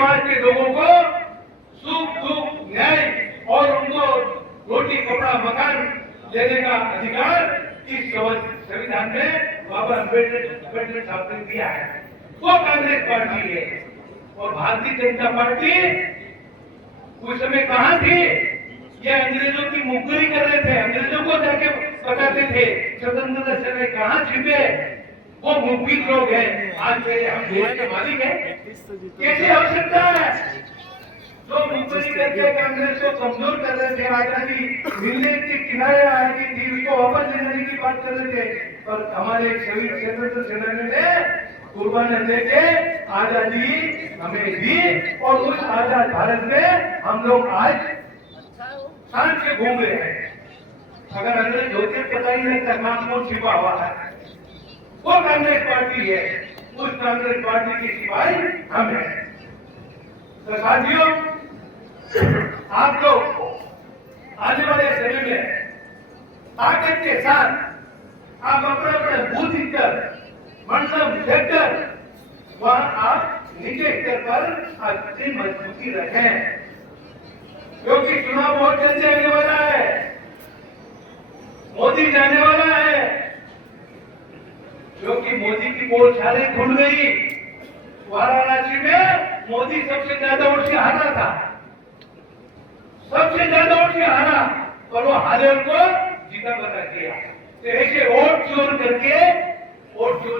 समाज के लोगों को सुख दुख न्याय और उनको रोटी कपड़ा मकान देने का अधिकार इस संविधान में बाबा अम्बेडकर साहब ने दिया है। वो कांग्रेस पार्टी है। और भारतीय जनता पार्टी उस समय कहाँ थी? ये अंग्रेजों की मुखबिरी कर रहे थे, अंग्रेजों को जाके बताते थे स्वतंत्रता सेनानी कहाँ छिपे, वो मुखबिर लोग हैं। आज से हम देश के मालिक हैं। कैसे हो सकता है? जो मुखबिरी करके कांग्रेस को कमजोर कर रहे थे, आजादी मिलने के किनारे आएगी थी, उसको वापस लेने की बात कर रहे थे, और हमारे शहीद स्वतंत्र सेनानी ने कुर्बानी देके आजादी हमें दी। और उस आजाद भारत में हम लोग आज शान से घूम रहे हैं। अगर अंग्रेज होते पता ही नहीं था कौन छिपा हुआ है। वो कांग्रेस पार्टी है। उस कांग्रेस पार्टी की सिपाही हम हैं। तो साथियों, आप लोग आने वाले समय में ताकत के साथ आप अपने अपने बूथ स्तर, मंडल सेक्टर, वहां आप नीचे स्तर पर अपनी मजबूती रखें, क्योंकि चुनाव बहुत जल्दी आने वाला है। मोदी जाने वाला है, क्योंकि मोदी की पोल सारी खुल गई। वाराणसी में मोदी सबसे ज्यादा वोट से हारा था, सबसे ज्यादा वोट से हारा, और वो हारे उनको जीता बता किया। तो ऐसे वोट चोरी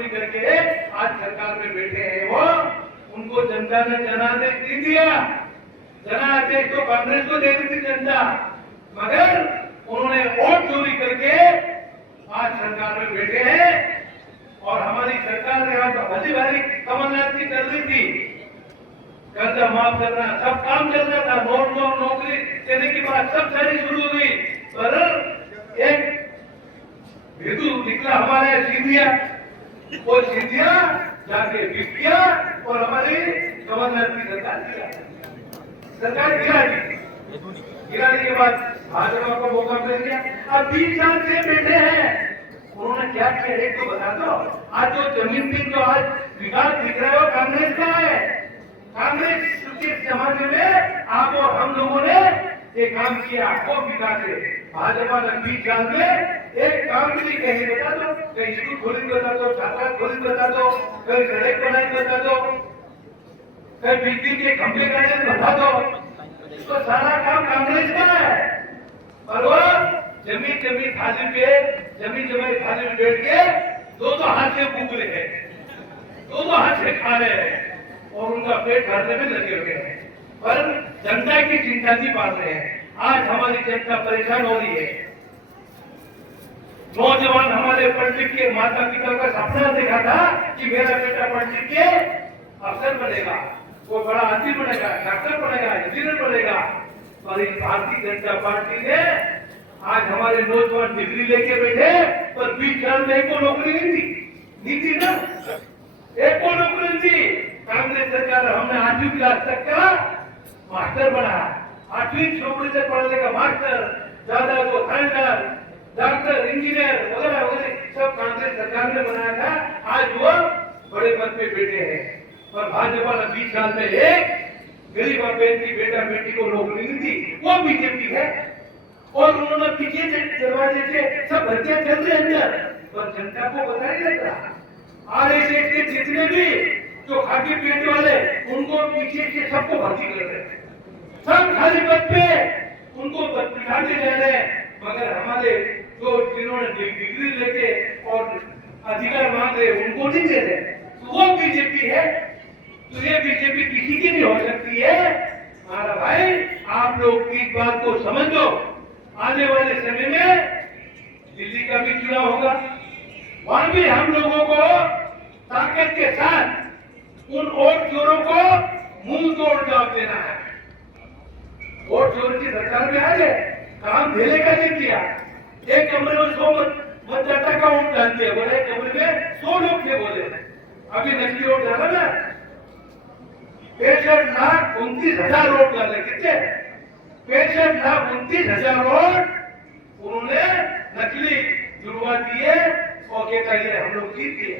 करके आज सरकार में बैठे हैं। वो उनको जनता ने जनादेश दे दिया। जनादेश तो कांग्रेस को दे दी थी जनता, मगर उन्होंने वोट चोरी करके आज सरकार में बैठे हैं। और हमारी सरकार ने यहाँ भली भारी कमलनाथ की चल रही थी, कर्जा माफ करना, सब काम चल रहा था, नौकरी देने की बात सब सारी शुरू हुई। पर एक हेतु निकला हमारे सिंधिया, वो सिंधिया जाके बिक गया और हमारी कमलनाथ की सरकार गिराने के बाद भाजपा को मौका मिल गया। अब 20 साल से बैठे हैं, उन्होंने क्या किया एक तो बता दो। आज जो जमीन की जो आज विकास दिख रहा है वो कांग्रेस का है। कांग्रेस के जमाने में आप और हम लोगों ने एक काम किया, वो विकास है। भाजपा ने 20 साल में एक काम भी कहीं बता दो, कहीं स्कूल खोली बता दो, छात्रा खोली बता दो, कहीं सड़क बनाई बता दो, कहीं बिजली के खंभे गाड़े बता दो। तो सारा काम कांग्रेस का है। और वो जमी थाली में बैठ के दो हाथ से फूक रहे हैं, दो हाथ से खा रहे हैं और उनका पेट भरने में लगे हुए हैं, पर जनता की चिंता नहीं पाल रहे हैं। आज हमारी जनता परेशान हो रही है। नौजवान हमारे पढ़ लिख के माता पिता का सपना देखा था कि मेरा बेटा पढ़ लिख के अफसर बनेगा, वो बड़ा आदमी बनेगा, डॉक्टर बनेगा, इंजीनियर बनेगा। और इस भारतीय जनता पार्टी ने आज हमारे नौजवान डिग्री लेके बैठे, पर 20 साल में एक को नौकरी नहीं थी ना, एक को नौकरी नहीं थी। कांग्रेस सरकार हमने 8वीं क्लास तक का मास्टर बनाया, 8वीं छोकरी से पढ़ने का मास्टर, दादा को थानेदार, डॉक्टर, इंजीनियर वगैरह वगैरह सब कांग्रेस सरकार ने बनाया था। आज वो बड़े पद पे बैठे हैं। और भाजपा ने 20 साल में एक गरीब बहन की बेटा बेटी को नौकरी नहीं दी, वो बीजेपी है। और उन्होंने पीछे से दरवाजे से सब भर्तियां चल रही अंदर, पर जनता को पता नहीं लग रहा। आरएसएस के जितने भी जो खाकी पेट वाले, उनको पीछे से सबको भर्ती कर रहे हैं, सब खाली पद पे उनको बिठाते जा रहे हैं। मगर हमारे जो जिन्होंने डिग्री लेके और अधिकार मांग रहे उनको नहीं दे रहे, तो वो बीजेपी है। तो ये बीजेपी किसी की नहीं हो सकती है। हमारा भाई, आप लोग इस बात को समझो। आने वाले समय में दिल्ली का भी चुनाव होगा, वहां भी हम लोगों को ताकत के साथ उन वोट चोरों को मुंह तोड़ जवाब देना है। वोट चोर की सरकार में आ गए, काम धेले का नहीं किया। एक कमरे में 100 मतदाता का वोट डाल दिया, बोले एक कमरे में 100 लोग थे, बोले अभी नकली वोट डाला ना, 65,29,000 वोट डाले। कितने? 65,29,000 वोट उन्होंने नकली जुड़वा दिए और कहता है हम लोग जीत गए।